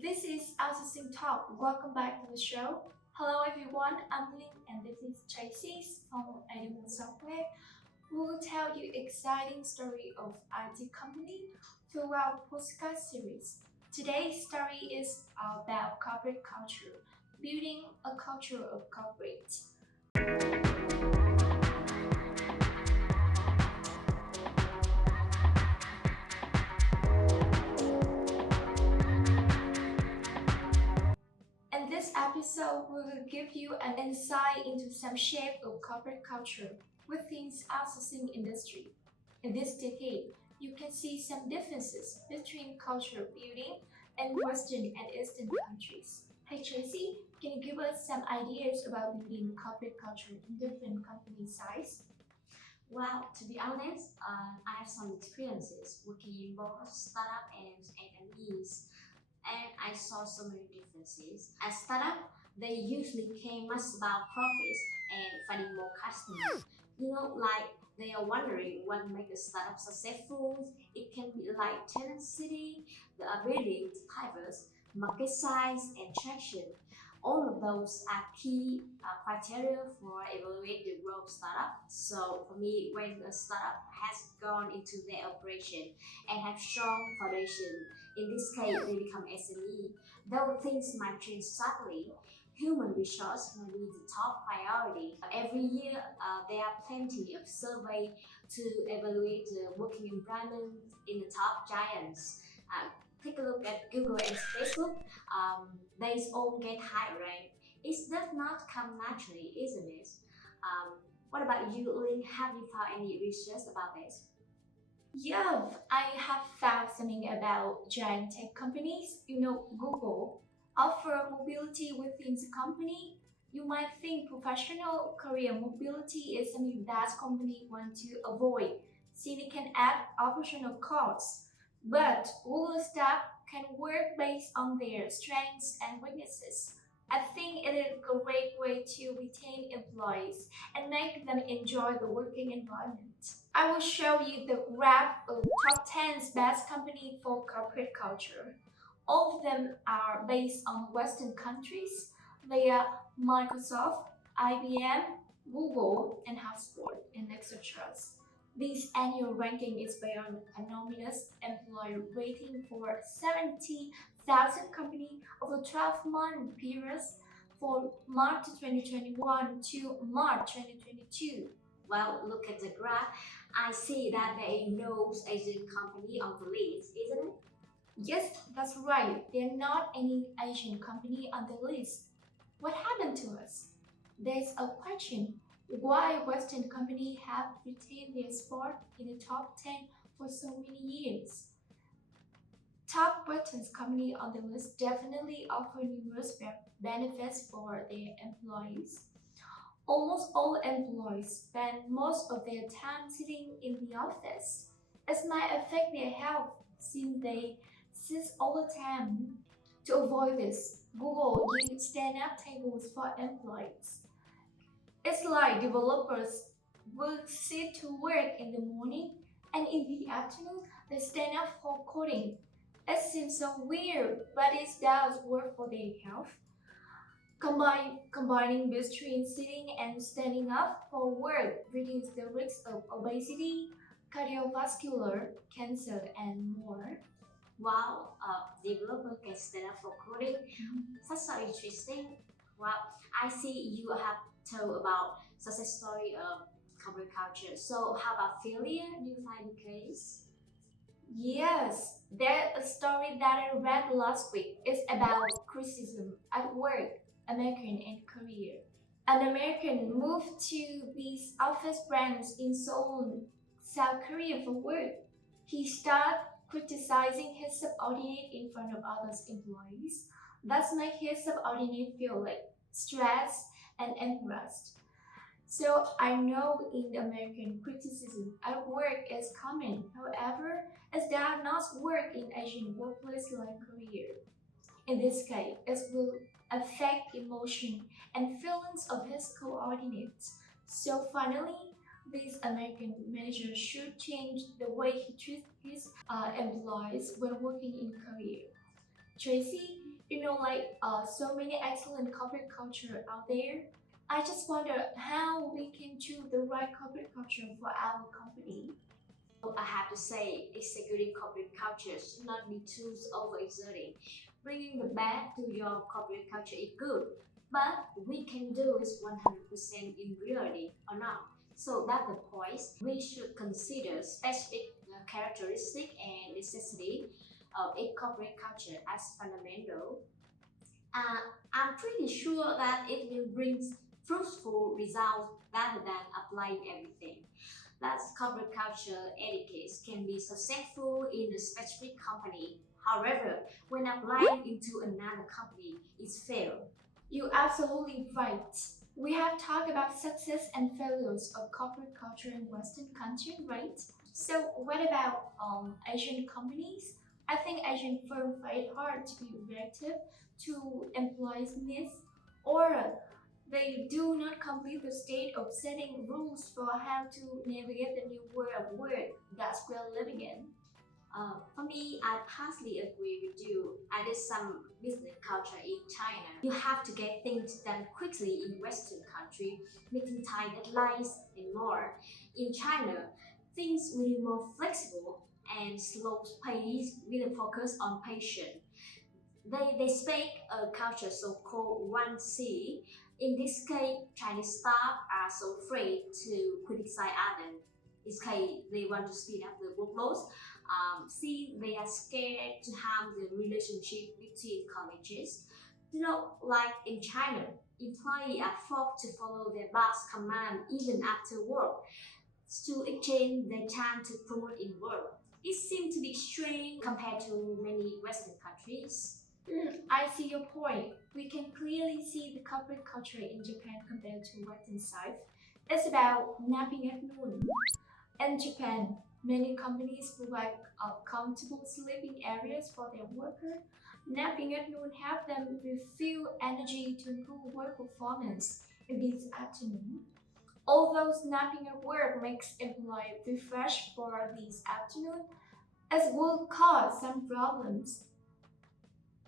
This is Outsourcing Talk. Welcome back to the show. Hello everyone, I'm Lynn and this is Tracy from Edible Software. We will tell you exciting story of IT company through our podcast series. Today's story is about corporate culture, building a culture of corporate. In this episode, we will give you an insight into some shape of corporate culture within the outsourcing industry. In this decade, you can see some differences between culture building in Western and Eastern countries. Hey Tracy, can you give us some ideas about building corporate culture in different company size? Well, to be honest, I have some experiences working in both startup and SMEs, and I saw so many differences. At startup, they usually care much about profits and finding more customers. Like they are wondering what makes a startup successful. It can be like tenacity, the ability to pivot, market size, and traction. All of those are key criteria for evaluate the growth startup. So for me, when a startup has gone into their operation and have strong foundation, in this case they become SME. Though things might change suddenly, human resource will be the top priority. Every year, there are plenty of survey to evaluate the working environment in the top giants. Take a look at Google and Facebook. They all get high rank. It does not come naturally, isn't it? What about you, Lynn? Have you found any research about this? Yeah, I have found something about giant tech companies. Google offer mobility within the company. You might think professional career mobility is something that company want to avoid, since it can add operational costs. But Google staff can work based on their strengths and weaknesses. I think it is a great way to retain employees and make them enjoy the working environment. I will show you the graph of top 10 best company for corporate culture. All of them are based on Western countries. They are Microsoft, IBM, Google, and HubSpot, and etc. This annual ranking is based on anonymous employee rating for 70,000 companies over 12-month periods for March 2021 to March 2022. Well, look at the graph. I see that there is no Asian company on the list, isn't it? Yes, that's right. There are not any Asian company on the list. What happened to us? There's a question why Western companies have retained their spot in the top 10 for so many years. Top Britain's company on the list definitely offer numerous benefits for their employees. Almost all employees spend most of their time sitting in the office. It might affect their health since they sit all the time. To avoid this, Google gives stand-up tables for employees. It's like developers will sit to work in the morning and in the afternoon they stand up for coding. It seems so weird, but it does work for their health. Combining between sitting and standing up for work reduces the risk of obesity, cardiovascular, cancer, and more. Wow, developer can stand up for coding. That's so interesting. Well, I see you have told about success story of corporate culture. So how about failure? Do you find the case? Yes, there's a story that I read last week. It's about criticism at work, American and career. An American moved to these office brands in Seoul, South Korea for work. He started criticizing his subordinate in front of other employees. That's made his subordinate feel like stressed and embarrassed. So I know in the American criticism at work is common. However, it does not work in Asian workplace like Korea. In this case, it will affect emotion and feelings of his coordinates. So finally, this American manager should change the way he treats his employees when working in Korea. Tracy, So many excellent corporate culture out there. I just wonder how we can choose the right corporate culture for our company. I have to say, executing corporate culture should not be too overexerting. Bringing the best to your corporate culture is good, but we can do it 100% in reality or not. So that's the point. We should consider specific characteristic and necessity of a corporate culture as fundamental. I'm pretty sure that it will bring fruitful results rather than applying everything. That corporate culture etiquette can be successful in a specific company. However, when applying into another company, it's failed. You're absolutely right. We have talked about success and failures of corporate culture in Western country, right? So what about Asian companies? I think Asian firms fight hard to be reactive to employees' needs, or they do not complete the state of setting rules for how to navigate the new world of work that we're living in. For me, I partially agree with you. I did some business culture in China. You have to get things done quickly in Western country, meeting tight deadlines and more. In China, things will be more flexible and slow pace with a focus on patience. They speak a culture so-called one C. In this case, Chinese staff are so afraid to criticize others. In this case, they want to speed up the workload. See, they are scared to harm the relationship between colleagues. Like in China, employees are forced to follow their boss' command even after work to exchange their time to promote in work. It seems to be strange compared to many Western countries. I see your point. We can clearly see the corporate culture in Japan compared to Western side. It's about napping at noon. In Japan, many companies provide comfortable sleeping areas for their workers. Napping at noon help them refuel energy to improve work performance in this afternoon. Although napping at work makes employees refreshed for this afternoon, it will cause some problems.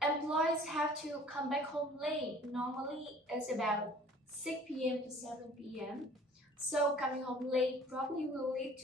Employees have to come back home late. Normally, it's about 6 p.m. to 7 p.m. So, coming home late probably will lead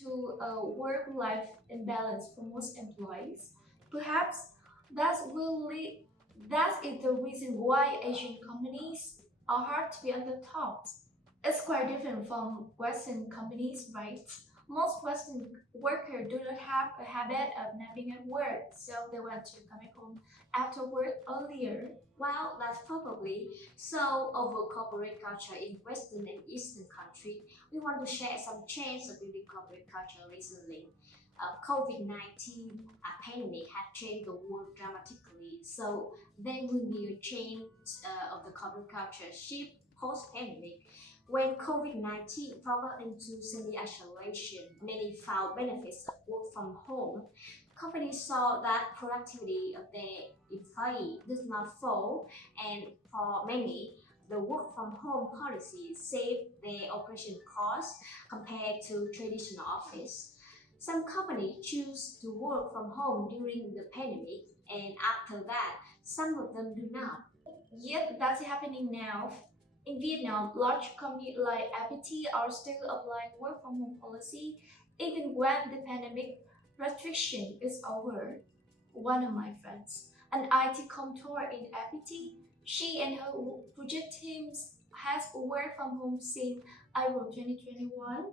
to a work life imbalance for most employees. Perhaps that will lead that is the reason why Asian companies are hard to be on the top. It's quite different from Western companies, right? Most Western workers do not have a habit of napping at work, so they want to come back home after work earlier. Well, that's probably so over corporate culture in Western and Eastern country. We want to share some change of building corporate culture recently. COVID-19 pandemic had changed the world dramatically, so there will be a change of the corporate culture shift post-pandemic. When COVID-19 followed into semi-isolation, many found benefits of work from home. Companies saw that productivity of their employee does not fall, and for many, the work from home policy saved their operation costs compared to traditional office. Some companies choose to work from home during the pandemic, and after that, some of them do not. Yet that's happening now. In Vietnam, large companies like FPT are still applying work from home policy even when the pandemic restriction is over. One of my friends, an IT contour in FPT, she and her project teams has worked from home since April 2021,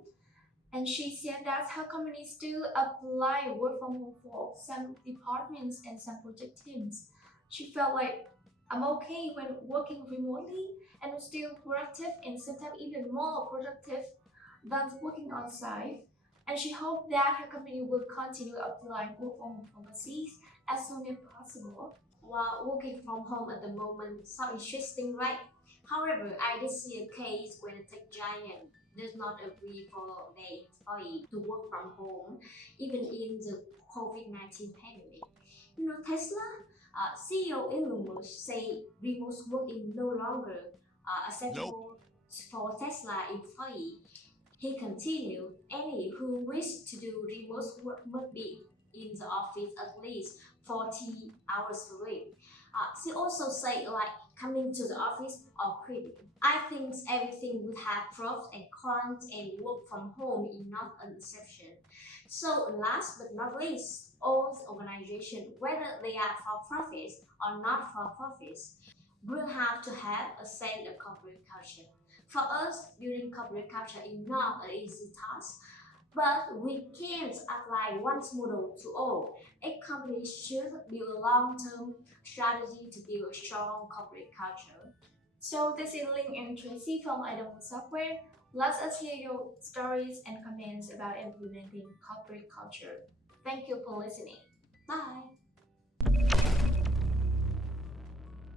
and she said that's how companies still apply work from home for some departments and some project teams. She felt like I'm okay when working remotely and I'm still productive and sometimes even more productive than working on site. And she hoped that her company will continue applying work from home policies as soon as possible. While working from home at the moment sounds interesting, right? However, I did see a case when a tech giant does not agree for their employee to work from home, even in the COVID-19 pandemic. Tesla CEO Elon Musk say remote work is no longer acceptable for Tesla employee. He continued, any who wish to do remote work must be in the office at least 40 hours a week. She also said like coming to the office or quitting. I think everything would have pros and cons, and work from home is not an exception. So last but not least, all organizations, whether they are for profits or not for profits, will have to have a sense of corporate culture. For us, building corporate culture is not an easy task, but we can't apply one model to all. A company should build a long-term strategy to build a strong corporate culture. So this is Ling and Tracy from Idaho Software. Let us hear your stories and comments about implementing corporate culture. Thank you for listening. Bye.